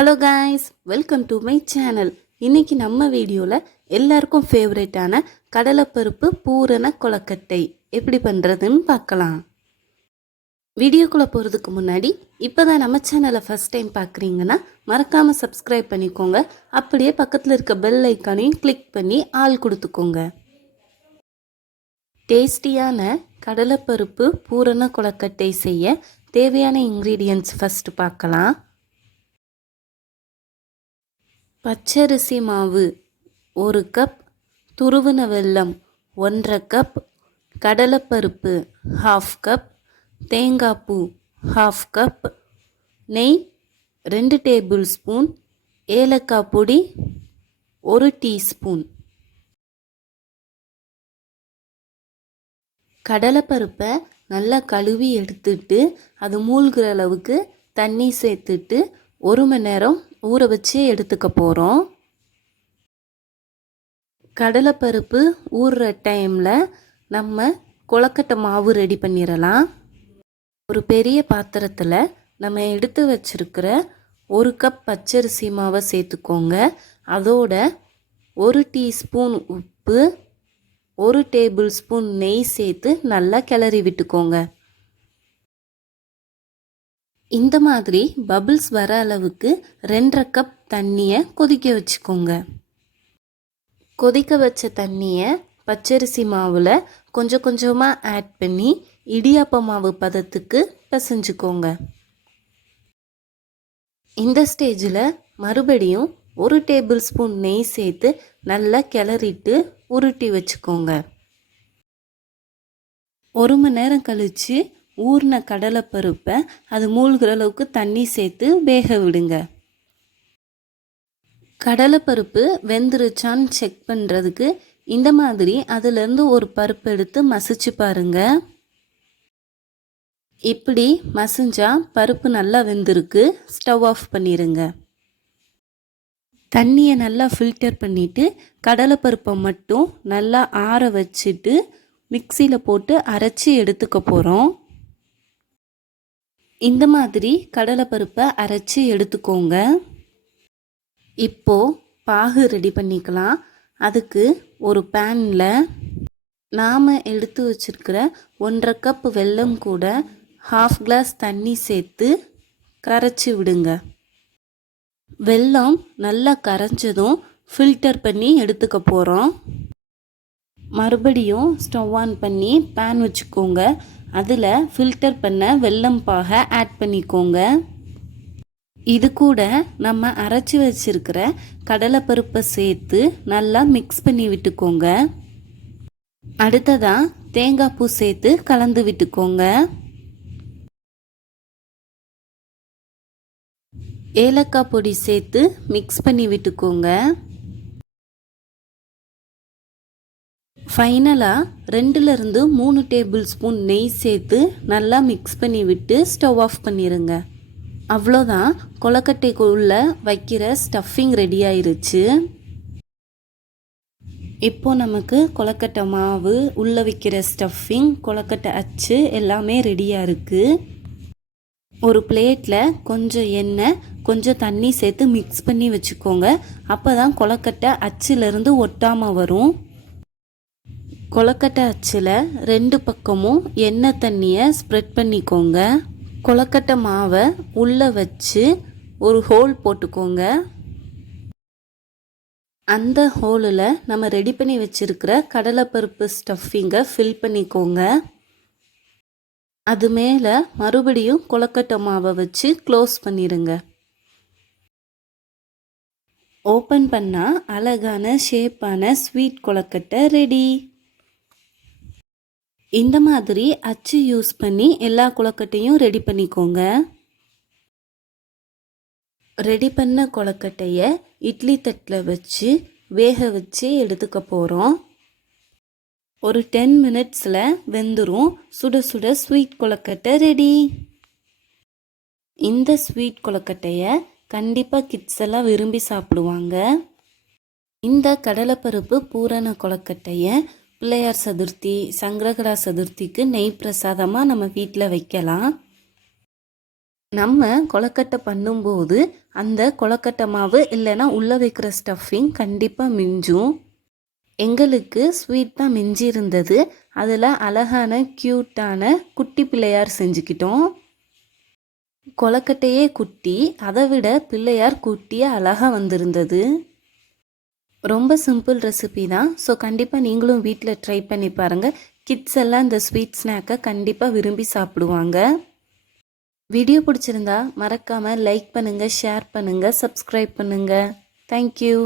Hello guys, welcome to my channel. இன்றைக்கி நம்ம வீடியோவில் எல்லாருக்கும் ஃபேவரேட்டான கடலைப்பருப்பு பூரண கொழுக்கட்டை எப்படி பண்ணுறதுன்னு பார்க்கலாம். வீடியோக்குள்ளே போகிறதுக்கு முன்னாடி இப்போ தான் நம்ம சேனலை ஃபஸ்ட் டைம் பார்க்குறீங்கன்னா மறக்காமல் சப்ஸ்கிரைப் பண்ணிக்கோங்க. அப்படியே பக்கத்தில் இருக்க பெல் ஐக்கானையும் கிளிக் பண்ணி ஆள் கொடுத்துக்கோங்க. டேஸ்டியான கடலைப்பருப்பு பூரண கொழுக்கட்டை செய்ய தேவையான இன்க்ரீடியன்ட்ஸ் ஃபஸ்ட்டு பார்க்கலாம். பச்சரிசி மாவு 1 கப், துருவின வெல்லம் 1/2 கப், கடலைப்பருப்பு 1/2 கப், தேங்காய் பூ 1/2 கப், நெய் 2 டேபிள் ஸ்பூன், ஏலக்காய் பொடி 1 டீஸ்பூன். கடலைப்பருப்பை நல்லா கழுவி எடுத்துட்டு அது மூழ்கிற அளவுக்கு தண்ணி சேர்த்துட்டு 1 மணி நேரம் ஊற வச்சு எடுத்துக்க போகிறோம். கடலைப்பருப்பு ஊறுற டைமில் நம்ம கொழுக்கட்டை மாவு ரெடி பண்ணிடலாம். ஒரு பெரிய பாத்திரத்தில் நம்ம எடுத்து வச்சுருக்கிற 1 கப் பச்சரிசி மாவை சேர்த்துக்கோங்க. அதோட 1 டீஸ்பூன் உப்பு, 1 டேபிள் ஸ்பூன் நெய் சேர்த்து நல்லா கிளறி விட்டுக்கோங்க. இந்த மாதிரி பபிள்ஸ் வர அளவுக்கு 2.5 கப் தண்ணியை கொதிக்க வச்சுக்கோங்க. கொதிக்க வச்ச தண்ணியை பச்சரிசி மாவில் கொஞ்சம் கொஞ்சமாக ஆட் பண்ணி இடியாப்ப மாவு பதத்துக்கு பிசைஞ்சுக்கோங்க. இந்த ஸ்டேஜில் மறுபடியும் 1 டேபிள் ஸ்பூன் நெய் சேர்த்து நல்லா கிளறிட்டு உருட்டி வச்சுக்கோங்க. 1 மணி நேரம் கழித்து ஊறின கடலைப்பருப்பை அது மூழ்கிற அளவுக்கு தண்ணி சேர்த்து வேக விடுங்க. கடலைப்பருப்பு வெந்துருச்சான்னு செக் பண்ணுறதுக்கு இந்த மாதிரி அதிலேருந்து ஒரு பருப்பு எடுத்து மசிச்சு பாருங்க. இப்படி மசிஞ்சா பருப்பு நல்லா வெந்திருக்கு. ஸ்டவ் ஆஃப் பண்ணிடுங்க. தண்ணியை நல்லா ஃபில்டர் பண்ணிவிட்டு கடலைப்பருப்பை மட்டும் நல்லா ஆற வச்சுட்டு மிக்சியில் போட்டு அரைச்சி எடுத்துக்க போகிறோம். இந்த மாதிரி கடலைப்பருப்பை அரைச்சி எடுத்துக்கோங்க. இப்போது பாகு ரெடி பண்ணிக்கலாம். அதுக்கு ஒரு பேனில் நாம் எடுத்து வச்சுருக்கிற 1.5 கப் வெல்லம் கூட 1/2 கிளாஸ் தண்ணி சேர்த்து கரைச்சி விடுங்க. வெல்லம் நல்லா கரைஞ்சதும் ஃபில்டர் பண்ணி எடுத்துக்க போகிறோம். மறுபடியும் ஸ்டவ் ஆன் பண்ணி பேன் வச்சுக்கோங்க. அதில் ஃபில்டர் பண்ண வெல்லம் பாகை ஆட் பண்ணிக்கோங்க. இது கூட நம்ம அரைச்சி வச்சிருக்கிற கடலைப்பருப்பை சேர்த்து நல்லா மிக்ஸ் பண்ணி விட்டுக்கோங்க. அடுத்ததாக தேங்காய் பூ சேர்த்து கலந்து விட்டுக்கோங்க. ஏலக்காய் பொடி சேர்த்து மிக்ஸ் பண்ணி விட்டுக்கோங்க. ஃபைனலாக 2லிருந்து 3 டேபிள் ஸ்பூன் நெய் சேர்த்து நல்லா மிக்ஸ் பண்ணி விட்டு ஸ்டவ் ஆஃப் பண்ணிடுங்க. அவ்வளோதான், கொழுக்கட்டைக்குள்ளே வைக்கிற ஸ்டஃபிங் ரெடி ஆயிருச்சு. இப்போ நமக்கு கொழுக்கட்டை மாவு, உள்ளே வைக்கிற ஸ்டஃபிங், கொழுக்கட்டை அச்சு எல்லாமே ரெடியாக இருக்குது. ஒரு பிளேட்டில் கொஞ்சம் எண்ணெய், கொஞ்சம் தண்ணி சேர்த்து மிக்ஸ் பண்ணி வச்சுக்கோங்க. அப்போ தான் கொழுக்கட்டை அச்சிலேருந்து ஒட்டாமல் வரும். கொழுக்கட்டை அச்சில் 2 பக்கமும் எண்ணெய் தண்ணியை ஸ்ப்ரெட் பண்ணிக்கோங்க. கொழுக்கட்டை மாவை உள்ளே வச்சு ஒரு ஹோல் போட்டுக்கோங்க. அந்த ஹோலில் நம்ம ரெடி பண்ணி வச்சுருக்கிற கடலைப்பருப்பு ஸ்டஃபிங்கை ஃபில் பண்ணிக்கோங்க. அது மேலே மறுபடியும் கொழுக்கட்டை மாவை வச்சு க்ளோஸ் பண்ணிடுங்க. ஓப்பன் பண்ணால் அழகான ஷேப்பான ஸ்வீட் கொழுக்கட்டை ரெடி. இந்த மாதிரி அச்சு யூஸ் பண்ணி எல்லா கொழுக்கட்டையும் ரெடி பண்ணிக்கோங்க. ரெடி பண்ண கொழுக்கட்டையை இட்லி தட்டில் வச்சு வேக வச்சு எடுத்துக்க போகிறோம். ஒரு 10 மினிட்ஸில் வெந்துடும். சுட சுட ஸ்வீட் கொழுக்கட்டை ரெடி. இந்த ஸ்வீட் கொழுக்கட்டையை கண்டிப்பாக கிட்ஸ் எல்லாம் விரும்பி சாப்பிடுவாங்க. இந்த கடலைப்பருப்பு பூரண கொழுக்கட்டையை பிள்ளையார் சதுர்த்தி, சங்கடகரா சதுர்த்திக்கு நெய் பிரசாதமாக நம்ம வீட்டில் வைக்கலாம். நம்ம கொழுக்கட்டை பண்ணும்போது அந்த கொழுக்கட்டை மாவு இல்லைன்னா உள்ளே வைக்கிற ஸ்டஃபிங் கண்டிப்பாக மிஞ்சும். எங்களுக்கு ஸ்வீட் தான் மிஞ்சி இருந்தது. அதில் அழகான க்யூட்டான குட்டி பிள்ளையார் செஞ்சுக்கிட்டோம். கொழுக்கட்டையே குட்டி, அதை விட பிள்ளையார் குட்டியாக அழகாக வந்திருந்தது. ரொம்ப சிம்பிள் ரெசிபி தான். ஸோ கண்டிப்பாக நீங்களும் வீட்டில் ட்ரை பண்ணி பாருங்கள். கிட்ஸ் எல்லாம் இந்த ஸ்வீட் ஸ்நாக்கை கண்டிப்பாக விரும்பி சாப்பிடுவாங்க. வீடியோ பிடிச்சிருந்தா மறக்காமல் லைக் பண்ணுங்கள், ஷேர் பண்ணுங்கள், சப்ஸ்கிரைப் பண்ணுங்கள். தேங்க்யூ.